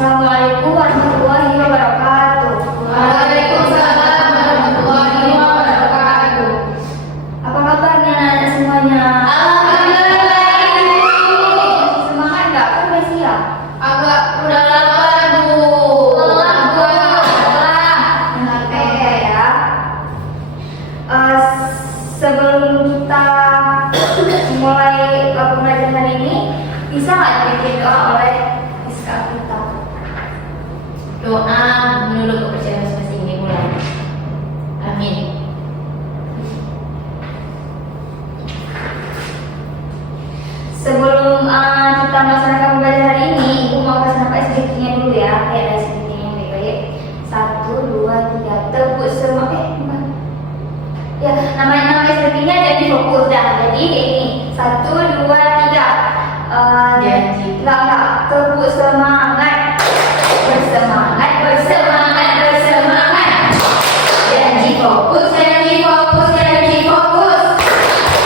Assalamualaikum warahmatullahi wabarakatuh. Waalaikumsalam warahmatullahi wabarakatuh. Apa kabarnya anak-anak semuanya? Alhamdulillah baik. Semangat nggak? Kan udah siang. Agak udah lapar Bu. Oke ya. Sebelum kita mulai pembelajaran hari ini, bisa nggak dipimpin doa oleh Iskak kita? Doa menurut kepercayaan masing-masing dimulai. Amin. Sebelum kita melaksanakan pembelajaran hari ini, Ibu mau kasih nampak SBQ-nya dulu ya. Ada SBQ-nya yang baik-baik. 1, 2, 3. Tepuk semangat. Ya, nama SBQ-nya jadi fokus dah. Jadi ini 1, 2, 3. Janji. Enggak. Tepuk semangat. Bersemangat, bersemangat, bersemangat. Janji fokus, janji fokus, janji fokus.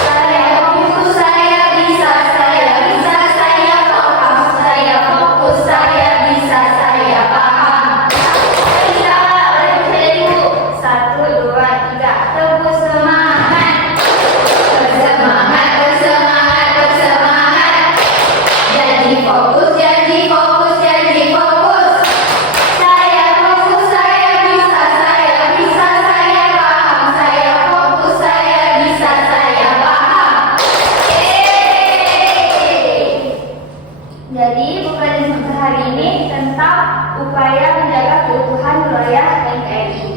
Saya fokus, saya bisa, saya bisa, saya paham. Saya fokus, saya bisa, saya paham. Bisa, boleh Ibu. 1, 2, 3. Tepuk semangat. Bersemangat, bersemangat, bersemangat. Janji fokus, janji fokus, janji fokus. Saya fokus, saya bisa, saya bisa, saya paham. Saya fokus, saya bisa, saya paham. Jadi pembelajaran kita hari ini tentang upaya menjaga keutuhan wilayah NKRI.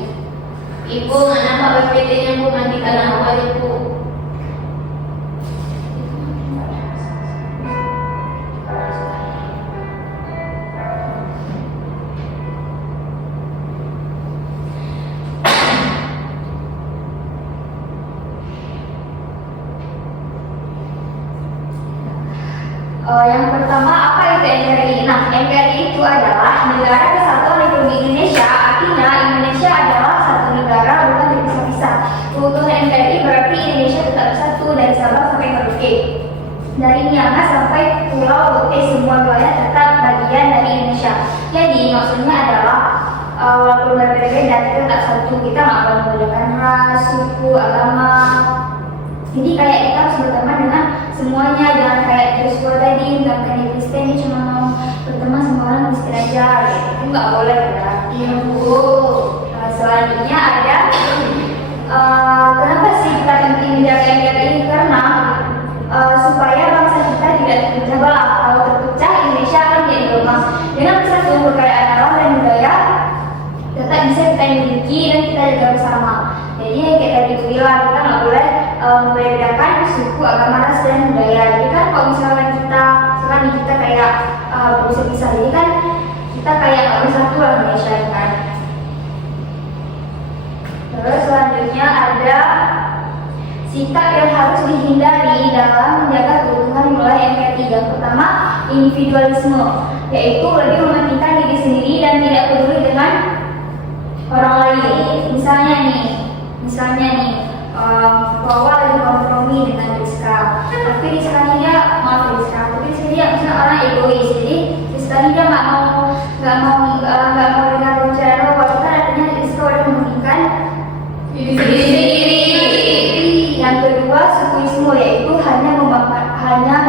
Ibu nggak nampak PPT-nya Bu, nanti karena apa Ibu? Yang pertama, apa itu NKRI? Nah, NKRI itu adalah Negara Kesatuan Republik Indonesia. Artinya Indonesia adalah satu negara, bukan terpisah-pisah. Keutuhan NKRI berarti Indonesia tetap bersatu dari Sabang sampai Merauke. Dari Miangas sampai Pulau Rote, semua wilayah tetap bagian dari Indonesia. Jadi maksudnya adalah walaupun berbeda-beda, kita tetap satu. Kita nggak akan membedakan ras, suku, agama. Jadi kayak kita harus berteman dengan semuanya, jangan kayak Joshua tadi, nggak kayak Kristen, dia cuma mau berteman sama orang Kristen aja, gitu. Itu nggak boleh ya. Iya Bu. Selanjutnya ada kenapa sih kita penting menjaga NKRI? Karena supaya bangsa kita tidak terpecah belah. Kalau terpecah, Indonesia akan jadi lemah. Dengan bersatu kekayaan alam dan budaya tetap bisa kita miliki dan kita jaga bersama. Jadi kayak tadi aku bilang, kita nggak boleh membedakan suku, agama, ras dan budaya. Jadi kan kalau misalkan kita kayak bisa pisah, jadi kan kita kayak nggak bersatu lah Indonesia kan. Terus selanjutnya ada sikap yang harus dihindari dalam menjaga keutuhan wilayah NKRI. Yang pertama, individualisme, yaitu lebih mementingkan diri sendiri dan tidak peduli dengan orang lain. Misalnya nih, Wawa lagi kompromi dengan Rizka, tapi Rizka ini dia misalnya orang egois, jadi Rizka ini dia nggak mau dengar bicara Wawa. Kita artinya Rizka udah mementingkan Diri sendiri. Yang kedua, sukuisme, yaitu hanya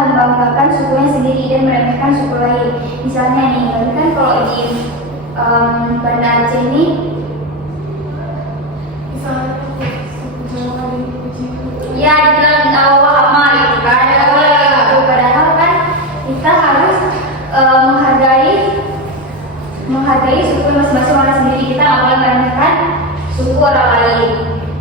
membanggakan sukunya sendiri dan meremehkan suku lain. Misalnya nih, kan kalau di Banda Aceh ini ya dibilang awal sama gitu kan, padahal kan kita harus menghargai suku masing-masing orang sendiri. Kita nggak boleh meremehkan suku orang lain.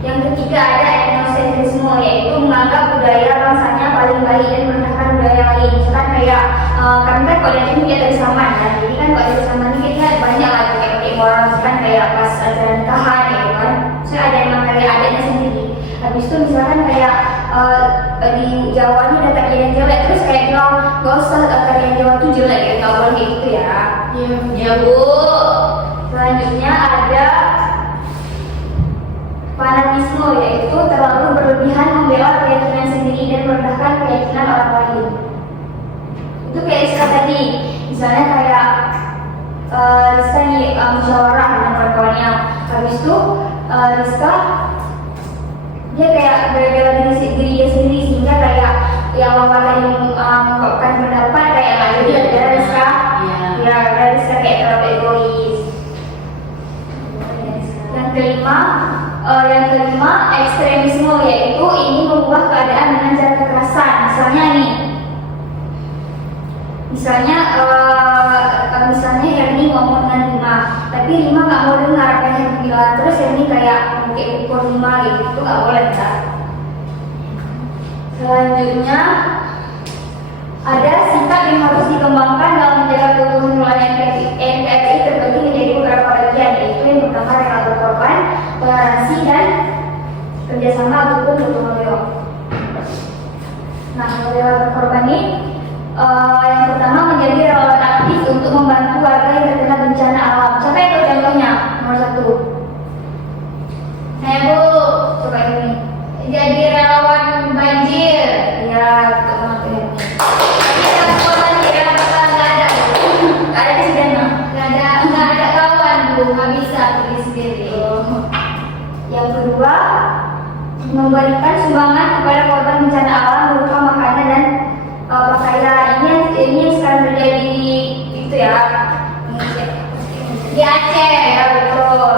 Yang ketiga ada etnosentrisme, yaitu menganggap budaya bangsanya paling baik dan merendahkan budaya lain. Misalkan kayak kami kan kalau dari ini dari Saman ya, jadi kan kalau dari Saman ini kita banyak lah pakai orang, misalkan kayak pas acara nikahan gitu kan, saya ada yang kayak adanya sendiri. Habis itu misalkan kayak di Jawa ini ada tarian jelek, terus kayak bilang gak usah tarian Jawa itu jelek ya, nggak boleh kayak gitu ya. Iya Bu. Selanjutnya ada fanatisme, yaitu terlalu berlebihan membela keyakinan sendiri dan merendahkan keyakinan orang lain. Itu kayak Rizka tadi, misalnya kayak Rizka ini musyawarah dengan kawan-kawannya. Habis itu Rizka dia kayak bela diri dia sendiri, sehingga kayak yang Wawan tadi mengungkapkan pendapat kayak nggak jadi ada Rizka. Ya, ada Rizka kayak terlalu egois. Yang kelima ekstremisme, yaitu ini mengubah keadaan dengan cara kekerasan. Misalnya Herni ngomong dengan Rima, tapi Rima nggak mau dengar apa yang Herni bilang, terus Herni kayak mungkin ukur Rima gitu, itu nggak boleh kan? Selanjutnya ada sikap yang harus dikembangkan dalam menjaga keutuhan wilayah NKRI terbagi menjadi beberapa bagian, yaitu yang pertama rela berkorban, toleransi, dan kerjasama ataupun gotong royong. Nah, rela berkorban ini yang pertama menjadi relawan aktif untuk membantu warga yang terkena bencana alam. Siapa yang tahu contohnya? Nomor 1. Saya Bu, Coba ini. jadi relawan banjir. Ya, teman ini. Tapi ada korban tidak bakal nggak ada Bu. Nggak ada presidennya. Nggak ada kawan Bu, nggak bisa pergi sendiri. Yang kedua, memberikan sumbangan kepada korban bencana alam berupa makanan dan pakaian. Ini yang sekarang terjadi itu ya. Di Aceh. Ya betul.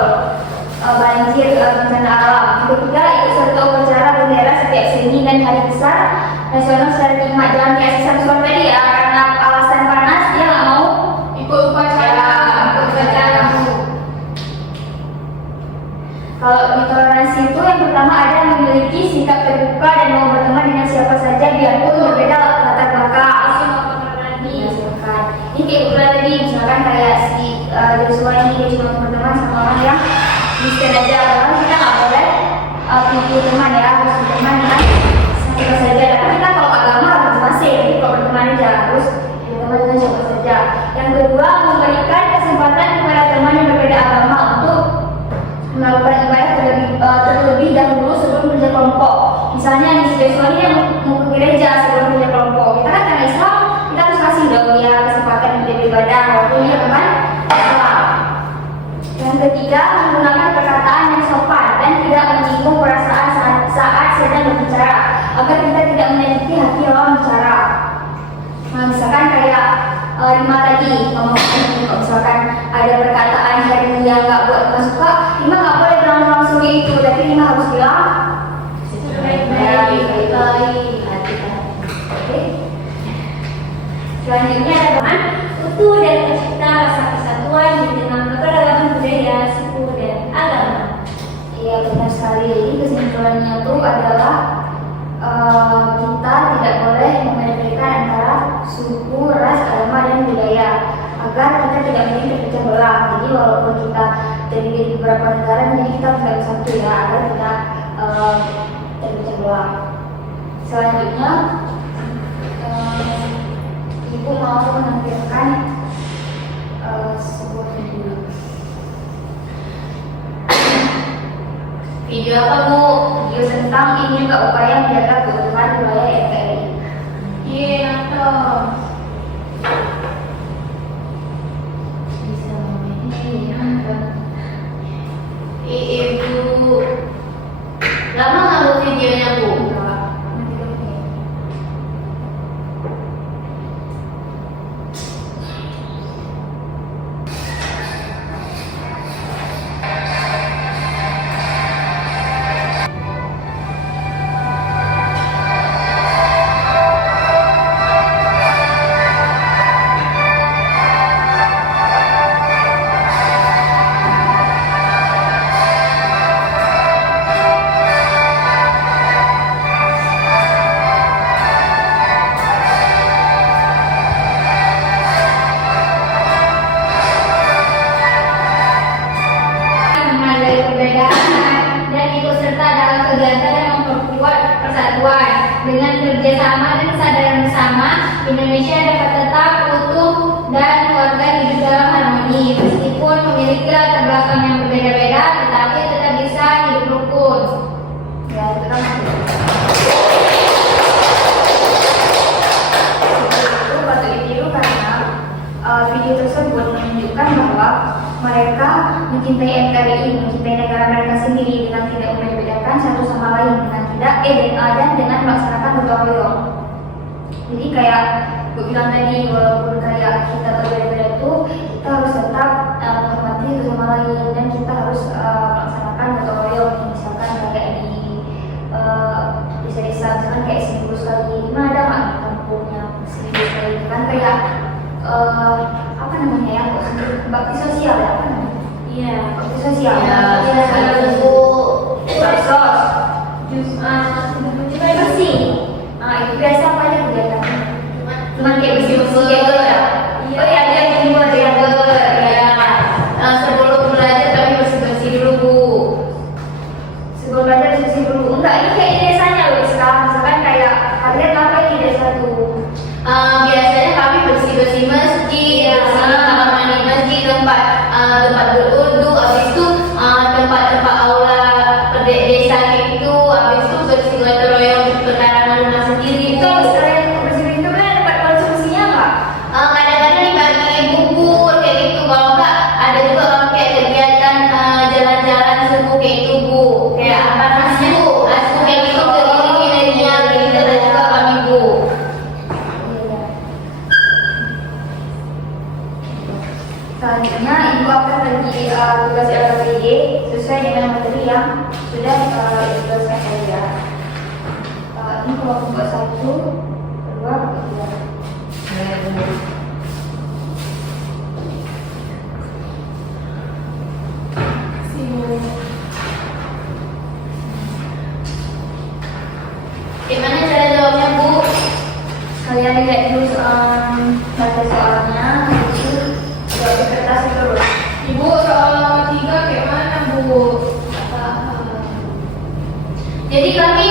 Banjir bencana alam. Yang ketiga, ikut serta upacara bendera setiap seni dan hari besar nasional secara nikmat. Jangan kayak sisa tadi ya, karena alasan panas dia nggak mau Ikut upacara. Kalau intoleransi itu yang pertama ada yang memiliki sikap terbuka dan mau berteman dengan siapa saja biarpun berbeda latar belakang. Misalkan ini kayak ukuran tadi, misalkan kayak si Joshua ini dia cuma berteman sama orang yang miskin aja, orang kita nggak boleh punya teman ya, harus berteman dengan siapa saja. Tapi kita kalau agama harus masing, jadi kalau berteman aja harus berteman dengan siapa saja. Yang kedua, memberikan kesempatan kepada teman yang berbeda agama untuk melakukan ibadah terlebih dahulu sebelum kerja kelompok. Misalnya nih, si Joshua ini yang mau ke gereja sebelum kerja kelompok. Kita kan karena Islam, kita harus kasih dong dia kesempatan untuk beribadah walaupun dia teman Islam. Yang ketiga, menggunakan perkataan yang sopan dan tidak menyinggung perasaan saat sedang berbicara, agar kita tidak menyakiti hati lawan bicara. Nah, misalkan kayak Rima tadi ngomong, misalkan ada perkataan dari yang nggak buat kita suka, Rima nggak boleh bilang langsung itu, tapi Rima harus bilang baik-baik. Oke. Selanjutnya ada bahan Utuh dan tercipta rasa kesatuan di tengah keberagaman budaya, suku, dan agama. Iya benar sekali. Jadi kesimpulannya itu adalah kita tidak boleh membedakan antara suku, ras, agama, dan budaya agar kita tidak menjadi terpecah belah. Jadi walaupun kita terdiri dari beberapa negara, jadi kita tidak bersatu ya, agar kita terpecah belah. Selanjutnya, Ibu mau menampilkan sebuah video. Video apa Bu? Video tentang ini juga upaya menjaga keutuhan wilayah NKRI. Iya, nonton. Bisa Ibu. Lama nggak Bu videonya Bu? Menghargai perbedaan dan ikut serta dalam kegiatan yang memperkuat persatuan. Dengan kerjasama dan kesadaran bersama, Indonesia dapat tetap utuh dan warga hidup dalam harmoni. Meskipun memiliki latar belakang yang berbeda-beda, tetapi tetap bisa hidup rukun. Ya, itu kan itu patut ditiru karena video tersebut menunjukkan bahwa mereka mencintai NKRI, mencintai negara mereka sendiri dengan tidak membedakan satu sama lain, dengan tidak dan dengan melaksanakan gotong royong. Jadi kayak gue bilang tadi, walaupun kayak kita berbeda-beda itu, kita harus tetap menghormati satu sama lain dan kita harus melaksanakan gotong royong. Misalkan kayak di desa-desa, misalkan kayak seminggu sekali, mana ada nggak di kampungnya seminggu sekali kan kayak apa namanya ya, bakti sosial ya, apa namanya? Iya. Bakti sosial. Iya. Ada buku baksos, bersih. Nah itu biasa apa aja kegiatannya? Cuman kayak bersih-bersih kayak gitu ya. Oh iya, dia juga ya. Sebelum belajar kami bersih-bersih dulu, Bu. Sebelum belajar bersih dulu. Enggak, ini kayak di desanya loh sekarang. Misalkan kayak kalian ngapain di desa tuh? Biasanya kami bersih-bersih masjid, bersih kamar mandi masjid, tempat berwudu, habis itu tempat-tempat aula desa kayak gitu, habis itu bersih gotong royong pekarangan rumah sendiri, Bu. Itu selain bersih itu kan ada tempat konsumsinya nggak? Kadang-kadang dibagi bubur kayak gitu, kalau enggak ada juga kayak kegiatan jalan-jalan subuh kayak itu, Bu. Kayak apa namanya, Bu? Asku kayak gitu, keliling energinya kayak gitu, ada juga kami, Bu. Selanjutnya ibu akan bagi tugas LKPD sesuai dengan materi yang sudah ditugaskan saya. Ini kelompok 1, 2, 3. Gimana cara jawabnya, Bu? Kalian lihat dulu baca soalnya, itu jawab di kertas itu dulu. Ibu, soal nomor 3 kayak mana, Bu? Jadi kami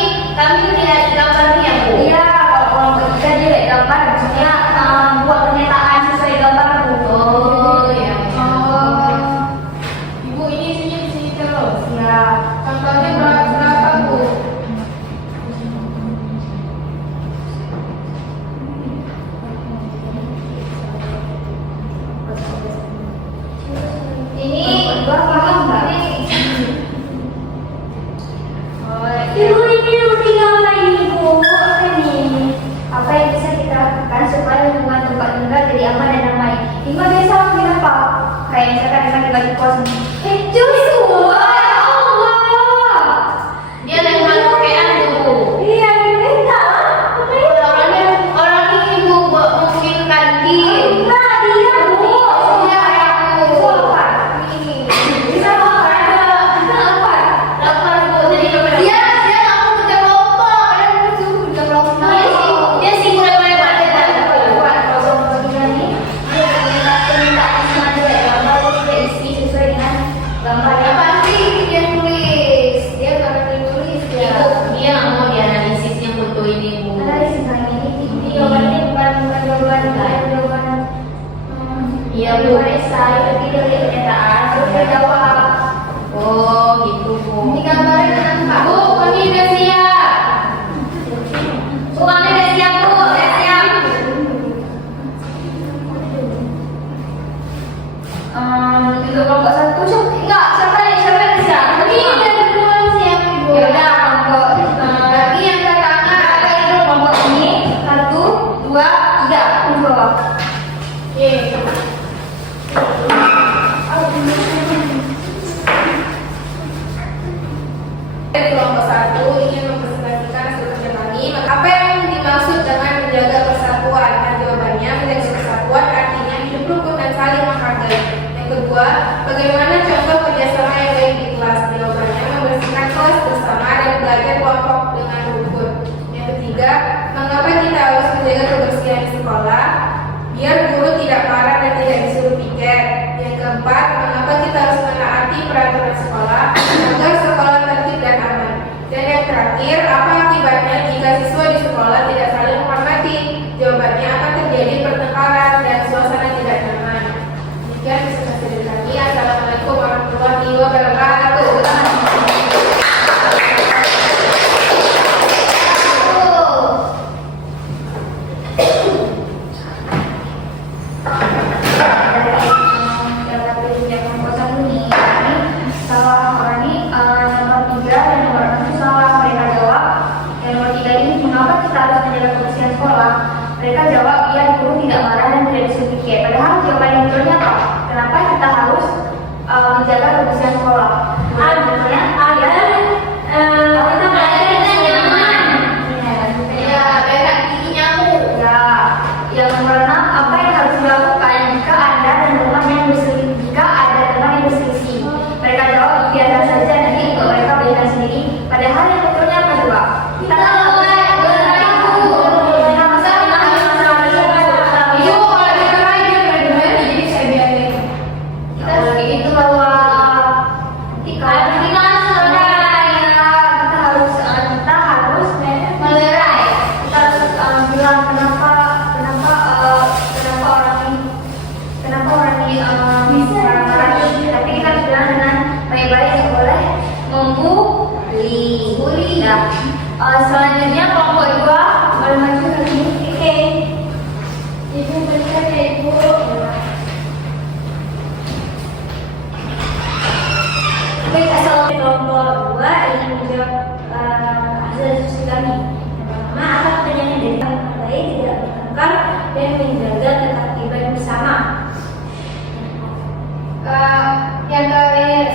lihat gambarnya, Bu. Iya, kalau ketika dia lihat gambar, misalnya buat pernyataan sesuai gambar Bu. Oh, ya. Ibu, ini isinya di sini terus. Ya. Contohnya berapa, Bu? Ini Paham nggak? Ibu ini tinggal lagi, Bu. Apa nih? Apa yang bisa kita lakukan supaya lingkungan tempat tinggal jadi aman dan damai? Lima biasa lakuin apa? Kayak misalkan kita bagi kos nih. Jus semua, ya Allah. Dia lempar kopean tuh, Bu. Iya, kita. Orang ini, Bu, mungkin kantin. Nah, dia Bu. Iya, Itu Bu. apa? Bisa apa? Bisa apa? Lapar, Bu. Jadi dia nggak mau kerja kelompok. Kadang lucu kerja kelompok. Dia sih mulai banget ya. Buat kosong begini nih, dia permintaan sengaja ya, gambar terus dia isi sesuai dengan gambar yang Apa sih dia nulis? Dia nggak akan ditulis ya. Ibu, dia nggak mau dianalisisnya foto ini, Bu. ada di sini. Ini jawabannya bukan jawaban jawaban. Iya, Bu. Jawaban esai, tapi dia lihat pernyataan terus dia jawab. Oh, gitu, Bu. Ini gambarnya nampak. Bu, kami udah siap. Bu, kami udah siap, Bu. Udah siap. Untuk kelompok 1 enggak, siapa yang siap? Ini udah duluan siap, Ibu. Ya udah, kelompok Lagi yang pertama. apa itu kelompok ini? 1, 2, 3 di bawah. Oke. Kelompok 1 ingin mempresentasikan hasil kerja kami. Apa yang dimaksud dengan menjaga persatuan? Dan jawabannya, menjaga persatuan artinya hidup rukun dan saling menghargai. Yang kedua, bagaimana contoh kerjasama yang baik di kelas? Jawabannya, membersihkan kelas bersama dan belajar kelompok dengan rukun. Yang ketiga, mengapa kita harus menjaga kebersihan di sekolah? Biar guru tidak marah dan tidak disuruh piket. Yang keempat, mengapa kita harus menaati peraturan sekolah agar sekolah tertib dan aman? Dan yang terakhir, apa akibatnya jika siswa di sekolah tidak saling menghormati? Jawabannya akan terjadi pertengkaran dan suasana tidak nyaman. Demikian presentasi dari kami. Assalamualaikum warahmatullahi wabarakatuh. Dari menjaga kebersihan sekolah. Ada kita belajar nyaman. Ya, biar nggak gigi nyamuk. Ya, yang nomor 6, apa yang harus dilakukan jika ada teman yang berselisih? Mereka jawab biasa saja, nanti mereka berikan sendiri. Padahal yang betulnya apa coba? Kita berlaku. Itu kalau kita lain dia benar-benar jadi saya biarin. Kita itu bahwa kita harus Melerai. kita harus bilang kenapa orang ini marah-marah ini. Tapi kita harus bilang dengan baik-baik, nggak boleh membuli. Ya. Selanjutnya kelompok 2 boleh maju ke sini. Oke. Ibu berkata ya ibu. Baik, assalamualaikum. Kelompok 2 ingin menjawab hasil diskusi kami. Yang pertama, apa pertanyaan dari yang baik, tidak bertengkar dan menjaga ketertiban bersama. Yang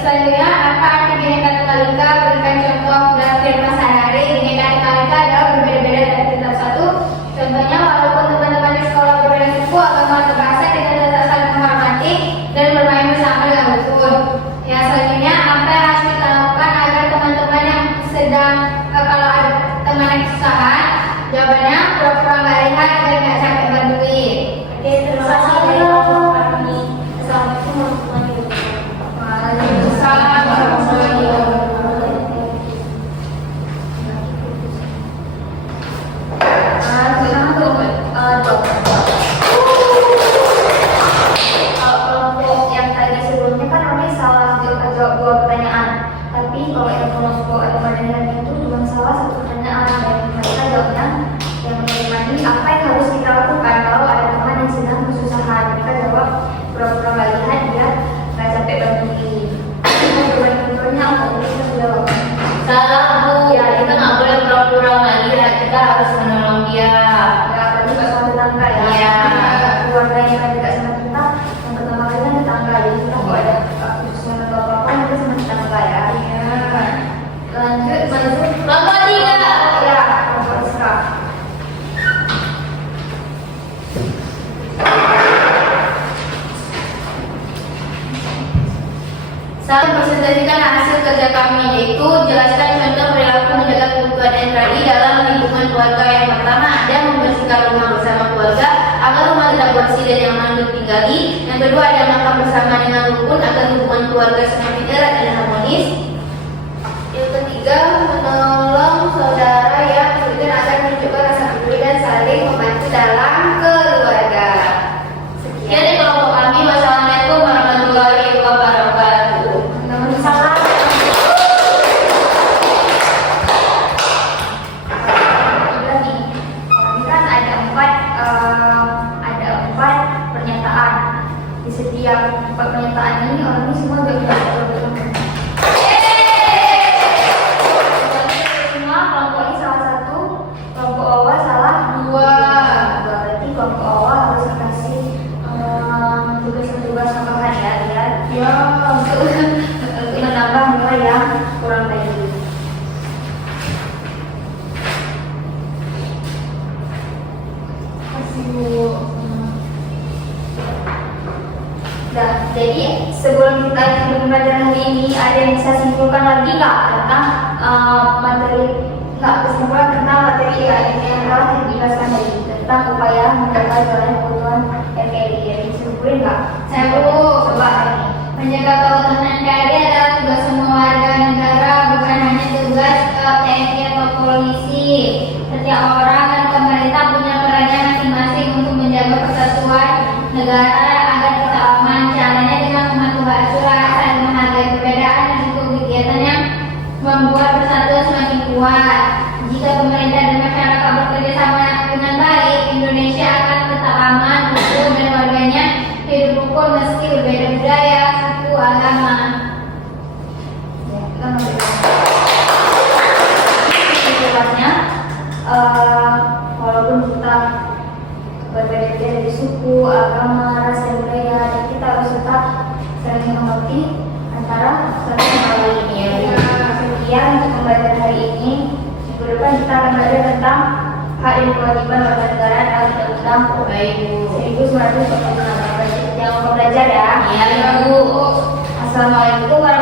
selanjutnya, apa arti Bhinneka Tunggal Ika? Berikan contoh dalam firman sehari-hari. Bhinneka Tunggal Ika adalah berbeda-beda tapi tetap satu. Contohnya, walaupun teman-teman di sekolah berbeda suku, agama atau bahasa, kita tetap saling menghormati dan bermain bersama dengan rukun. Yang selanjutnya, apa yang harus kita lakukan agar teman-teman yang sedang kalau ada teman yang kesusahan? Jawabannya, pura-pura nggak lihat dan nggak capek bantuin. Oke, terima kasih dari kelompok kami. Assalamualaikum warahmatullahi wabarakatuh. Waalaikumsalam warahmatullahi wabarakatuh. Kelompok yang tadi sebelumnya kan orangnya salah jawab 2 pertanyaan. Tapi kalau yang kelompok Al-Madanian itu cuma salah 1 pertanyaan, dan mereka jawabnya yang menemani apa yang harus kita lakukan kalau ada teman yang sedang kesusahan. Mereka jawab pura-pura nggak lihat dia nggak capek bantuin. Berbanding-bandingnya untuk bisa jawab. Salah bu, Ya, kita nggak boleh pura-pura nggak lihat, kita harus menolong dia. Ya, apalagi juga sama tetangga ya. Iya. Keluarga yang kan juga sama kita, yang pertama kali kan tetangga. Jadi kita kalau ada kesusahan atau apa-apa kita sama tetangga ya. Lanjut. Kelompok 3. Ya, kelompok Isra. Saya presentasikan hasil kerja kami, yaitu jelaskan contoh perilaku menjaga kebutuhan NKRI dalam lingkungan keluarga. Yang pertama, ada membersihkan rumah bersama keluarga agar rumah tetap bersih dan nyaman untuk tinggali. Yang kedua, ada makan bersama dengan rukun agar hubungan keluarga semakin erat dan harmonis. Yang ketiga, menolong saudara yang kesulitan agar menunjukkan rasa peduli dan saling membantu dalam keluarga. Sekian dari kelompok kami. Wassalamualaikum warahmatullahi wabarakatuh. Namun salah. Lagi. Ini kan ada 4 pernyataan. Di setiap 4 pernyataan ini orang ini semua jawabnya semua. Kelompok ini salah 1, kelompok awal salah 2. Berarti kelompok awal harus kasih tugas-tugas tambahan ya, biar untuk menambah nilai yang kurang tadi. Nah, jadi sebelum kita belajar hari ini, ada yang bisa simpulkan lagi nggak tentang materi, nggak kesimpulan tentang materi ini yang telah dijelaskan tadi tentang upaya menjaga jalannya kebutuhan NKRI. Jadi simpulin nggak? Saya Bu, Coba ini. menjaga keutuhan NKRI adalah tugas semua warga negara, bukan hanya tugas TNI atau polisi. Setiap orang dan pemerintah punya perannya masing-masing untuk menjaga persatuan negara agar tetap aman. Caranya dengan mematuhi aturan, saling menghargai perbedaan, dan untuk kegiatan yang membuat persatuan semakin kuat. Jika pemerintah dan masyarakat bekerja sama dengan baik, Indonesia akan tetap aman, rukun, dan warganya hidup rukun meski berbeda budaya, suku, agama. Ya, kita masuk. Kesimpulannya, walaupun kita berbeda-beda dari suku, agama, ras, dan budaya, kita harus tetap saling mengerti, antara satu sama lainnya. Sekian untuk pembelajaran hari ini. Minggu depan kita akan belajar tentang hak dan kewajiban warga negara dalam Undang-Undang Baik, Bu. 1945. Jangan lupa belajar ya. Iya, Bu. Assalamualaikum warahmatullahi